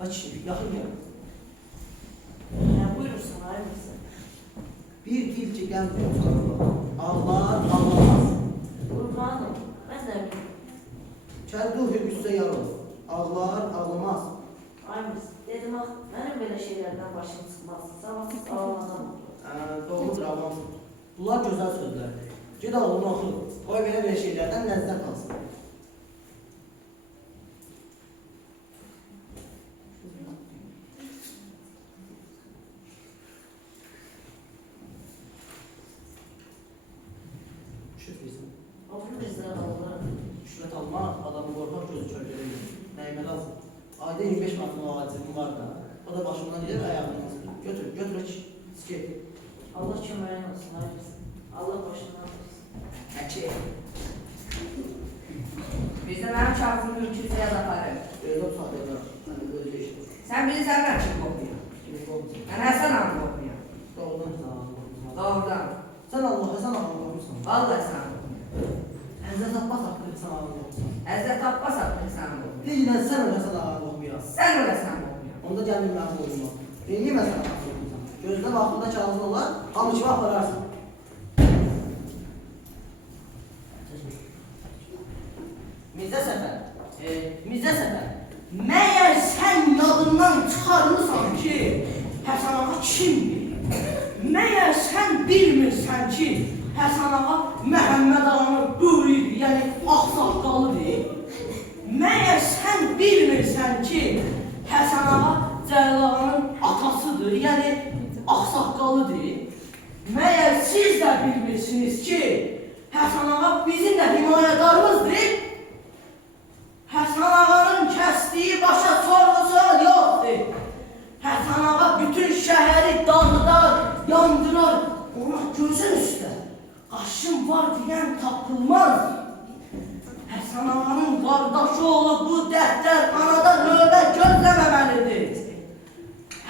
Aç, yakın ya. Ya buyurursun, hayırlısı. Bir dil çeken ağlar ağlamaz. Kurbanım, ben de bilmiyorum. Çelduhu üstə yarıl, ağlar ağlamaz. Hayırlısı. Dedim ah, benim böyle şeylerden başım çıkmaz. Sabahsız ağlamam. Doğrudur ağlam. Bunlar gözəl sözlərdir. Ged ağlını oxu. Qoy belə şeylərdən ləzzət alsın. Şükrüsün. Otur bizlere ağlar. Şükrət almaq, adamı qorxaq gözü çölgədə nəyimə lazım. Ayda 25 manatın ağacım var da. O da başımdan gelir, ayağımdan sıkır. Götür, götür hiç. Sikir. Allah köməyin olsun, hayırlısı. Allah başından olsun. Əki. Bizdə mənim kağızımı ülküsəyə də aparır. Öyle o saatte var. Hani böyle işte. Sən bilirsən mən kim qoxuyum? Kimi oldu? Mən Həsən ağam qoxuyum. Doğrudan sana aldım. Doğrudan. Sen Allah, sen Allah olmuşsun. Vallahi sən qoxuyum. Əzət Abbas haqqında sen Allah olmuşsun. Həzrət Abbas haqqında sən qoxuyum. Deyilən sən öyle sen Allah olmuyas. Sən öləsən qoxuyum. Onda gəlmir mənim boynuma. Deyilmə sən Allah olmuşsun. Gözünə vaxtında kağızın olar, hamı kimi apararsın. Mirzə Səfər, Mirzə Səfər, məyər sən yadından çıxarmısan ki, Həsən ağa kimdir? Məyər sən bilmirsən ki, Həsən ağa Məhəmməd ağanın böyüyüdür, yəni ağsaqqalıdır? Məyər sən bilmirsən ki, Həsən ağa Cəlal ağanın atasıdır, yəni ağsaqqalıdır? Məyər siz də bilmirsiniz ki, Həsən ağa bizim də himayədarımızdır? Həsən ağanın kəsdiyi başa sorğu-sual yoxdur. Həsən ağa bütün şəhəri dağıdar, yandırar. Ona gözün üstə qaşın var deyən tapılmaz. Həsən ağanın qardaşı olub bu dəftərxanada növbə gözləməməlidir.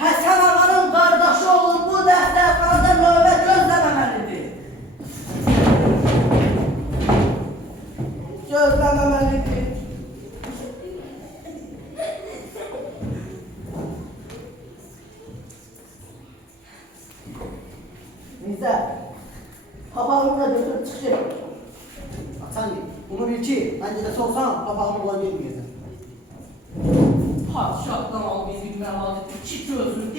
Həsən ağanın qardaşı olub bu dəftərxanada növbə gözləməməlidir. Gözləməməlidir. Nizə, papağımı da götürüb çıxır. Atan, bunu bil ki, mən gedə sorsam, papağımı ola gelməyəcəm. Padişahdan al bizim məvalıdır ki, gözün